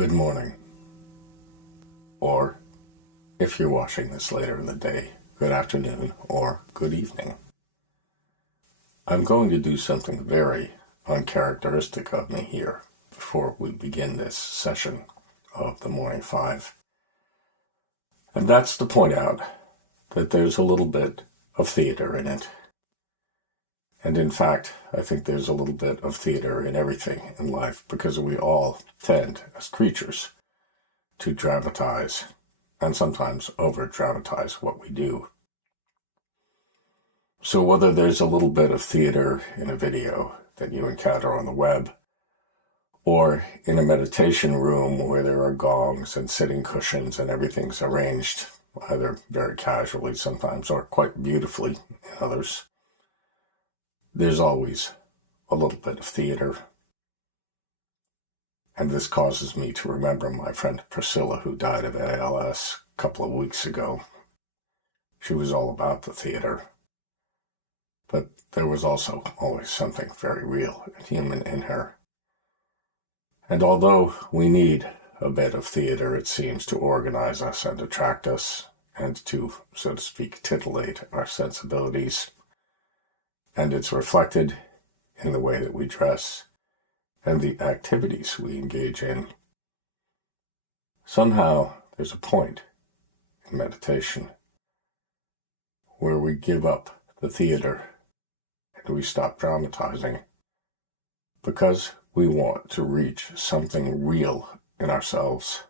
Good morning, or if you're watching this later in the day, good afternoon or good evening. I'm going to do something very uncharacteristic of me here before we begin this session of the Morning Five. And that's to point out that there's a little bit of theater in it. And in fact, I think there's a little bit of theater in everything in life because we all tend, as creatures, to dramatize and sometimes over-dramatize what we do. So whether there's a little bit of theater in a video that you encounter on the web, or in a meditation room where there are gongs and sitting cushions and everything's arranged either very casually sometimes or quite beautifully in others, there's always a little bit of theater. And this causes me to remember my friend Priscilla, who died of ALS a couple of weeks ago. She was all about the theater. But there was also always something very real and human in her. And although we need a bit of theater, it seems, to organize us and attract us, and to, so to speak, titillate our sensibilities, and it's reflected in the way that we dress and the activities we engage in. Somehow there's a point in meditation where we give up the theater and we stop dramatizing because we want to reach something real in ourselves,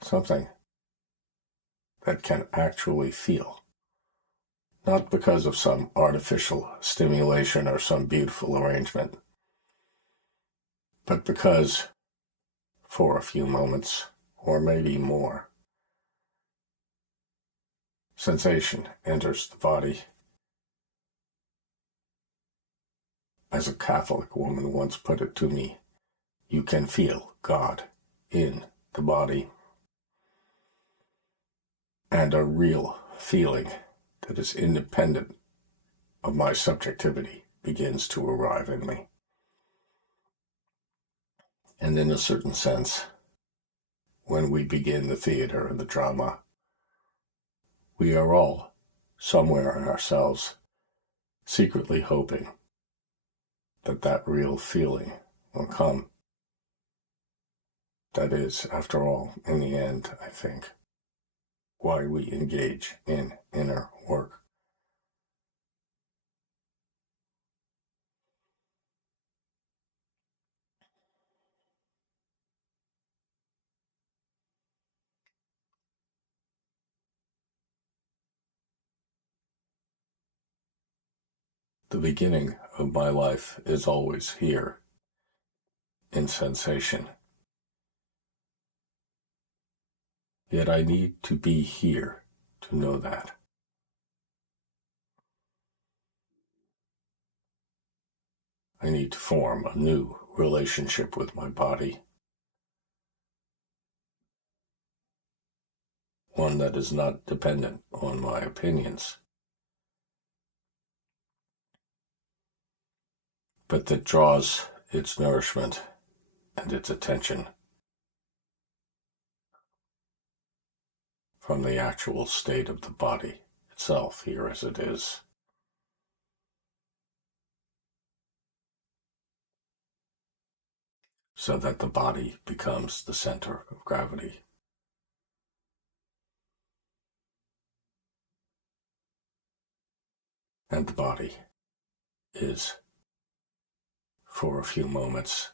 something that can actually feel, not because of some artificial stimulation or some beautiful arrangement, but because for a few moments, or maybe more, sensation enters the body. As a Catholic woman once put it to me, you can feel God in the body. And a real feeling that is independent of my subjectivity begins to arrive in me. And in a certain sense, when we begin the theater and the drama, we are all, somewhere in ourselves, secretly hoping that that real feeling will come. That is, after all, in the end, I think, why we engage in inner work. The beginning of my life is always here, in sensation. Yet I need to be here to know that. I need to form a new relationship with my body, one that is not dependent on my opinions, but that draws its nourishment and its attention from the actual state of the body itself, here as it is. So that the body becomes the center of gravity. And the body is, for a few moments,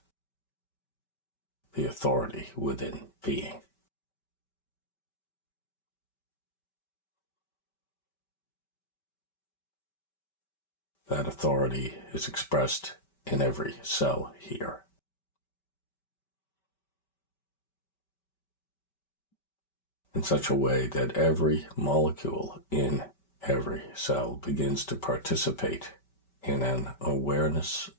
the authority within being. That authority is expressed in every cell here. In such a way that every molecule in every cell begins to participate in an awareness